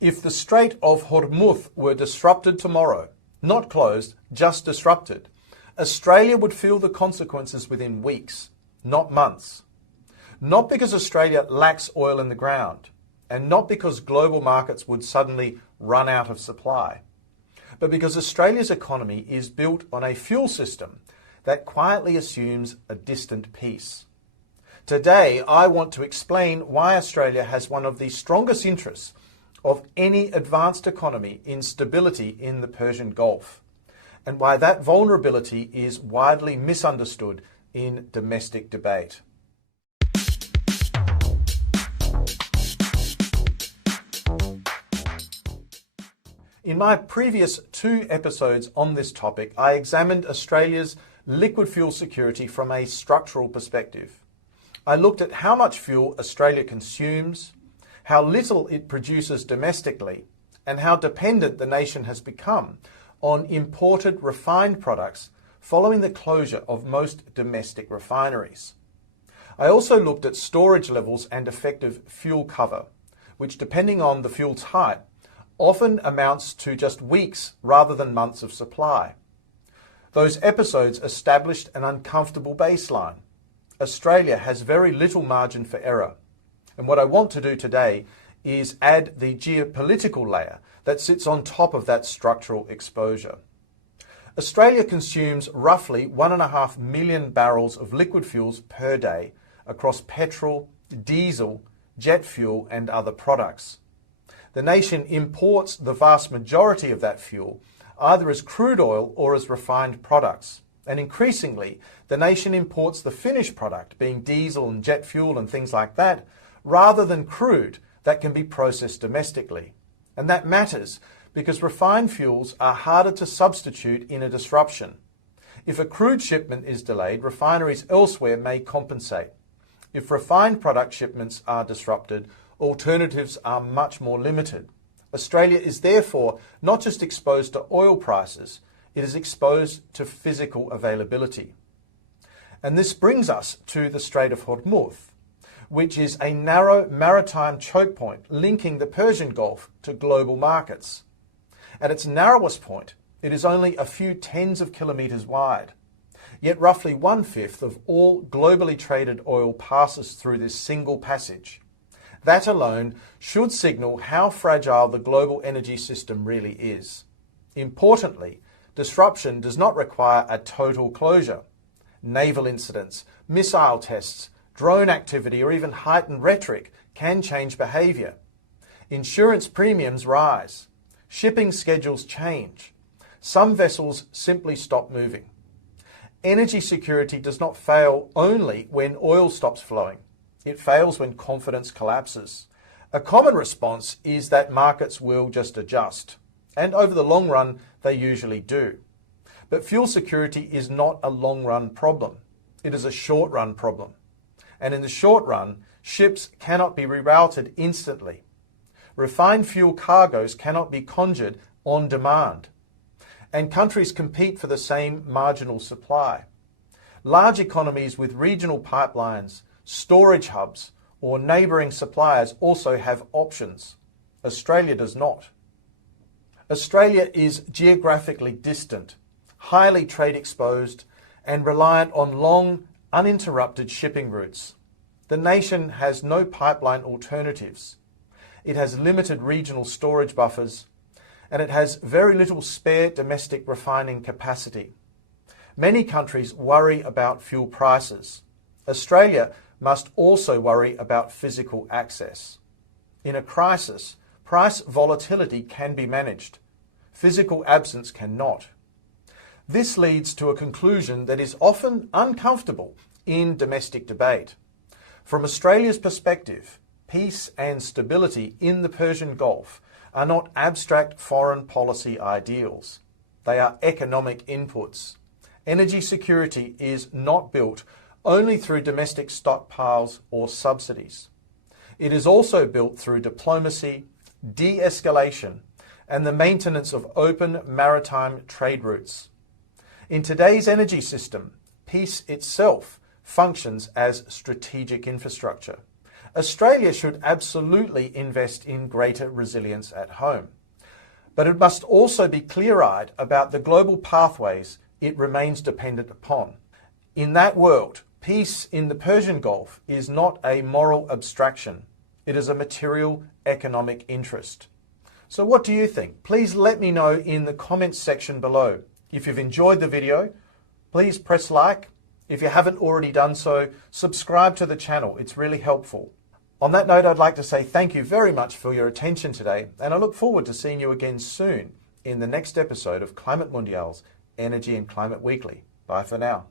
If the Strait of Hormuz were disrupted tomorrow, not closed, just disrupted, Australia would feel the consequences within weeks, not months. Not because Australia lacks oil in the ground, and not because global markets would suddenly run out of supply, but because Australia's economy is built on a fuel system that quietly assumes a distant peace. Today, I want to explain why Australia has one of the strongest interests of any advanced economy in stability in the Persian Gulf, and why that vulnerability is widely misunderstood in domestic debate. In my previous 2 episodes on this topic, I examined Australia's liquid fuel security from a structural perspective. I looked at how much fuel Australia consumes, how little it produces domestically, and how dependent the nation has become on imported refined products following the closure of most domestic refineries. I also looked at storage levels and effective fuel cover, which, depending on the fuel type, often amounts to just weeks rather than months of supply. Those episodes established an uncomfortable baseline. Australia has very little margin for error. And what I want to do today is add the geopolitical layer that sits on top of that structural exposure. Australia consumes roughly 1.5 million barrels of liquid fuels per day across petrol, diesel, jet fuel and other products. The nation imports the vast majority of that fuel either as crude oil or as refined products. And increasingly, the nation imports the finished product, being diesel and jet fuel and things like that, rather than crude that can be processed domestically. And that matters because refined fuels are harder to substitute in a disruption. If a crude shipment is delayed, refineries elsewhere may compensate. If refined product shipments are disrupted, alternatives are much more limited. Australia is therefore not just exposed to oil prices, it is exposed to physical availability. And this brings us to the Strait of Hormuz, which is a narrow maritime choke point linking the Persian Gulf to global markets. At its narrowest point, it is only a few tens of kilometres wide. Yet roughly 1/5 of all globally traded oil passes through this single passage. That alone should signal how fragile the global energy system really is. Importantly, disruption does not require a total closure. Naval incidents, missile tests, drone activity, or even heightened rhetoric can change behaviour. Insurance premiums rise. Shipping schedules change. Some vessels simply stop moving. Energy security does not fail only when oil stops flowing. It fails when confidence collapses. A common response is that markets will just adjust. And over the long run, they usually do. But fuel security is not a long-run problem. It is a short-run problem. And in the short run, ships cannot be rerouted instantly. Refined fuel cargoes cannot be conjured on demand. And countries compete for the same marginal supply. Large economies with regional pipelines, storage hubs, or neighbouring suppliers also have options. Australia does not. Australia is geographically distant, highly trade exposed, and reliant on long, uninterrupted shipping routes. The nation has no pipeline alternatives. It has limited regional storage buffers, and it has very little spare domestic refining capacity. Many countries worry about fuel prices. Australia must also worry about physical access. In a crisis, price volatility can be managed. Physical absence cannot. This leads to a conclusion that is often uncomfortable in domestic debate. From Australia's perspective, peace and stability in the Persian Gulf are not abstract foreign policy ideals. They are economic inputs. Energy security is not built only through domestic stockpiles or subsidies. It is also built through diplomacy, de-escalation, and the maintenance of open maritime trade routes. In today's energy system, peace itself functions as strategic infrastructure. Australia should absolutely invest in greater resilience at home. But it must also be clear-eyed about the global pathways it remains dependent upon. In that world, peace in the Persian Gulf is not a moral abstraction. It is a material economic interest. So what do you think? Please let me know in the comments section below. If you've enjoyed the video, please press like. If you haven't already done so, subscribe to the channel. It's really helpful. On that note, I'd like to say thank you very much for your attention today, and I look forward to seeing you again soon in the next episode of Climate Mundial's Energy and Climate Weekly. Bye for now.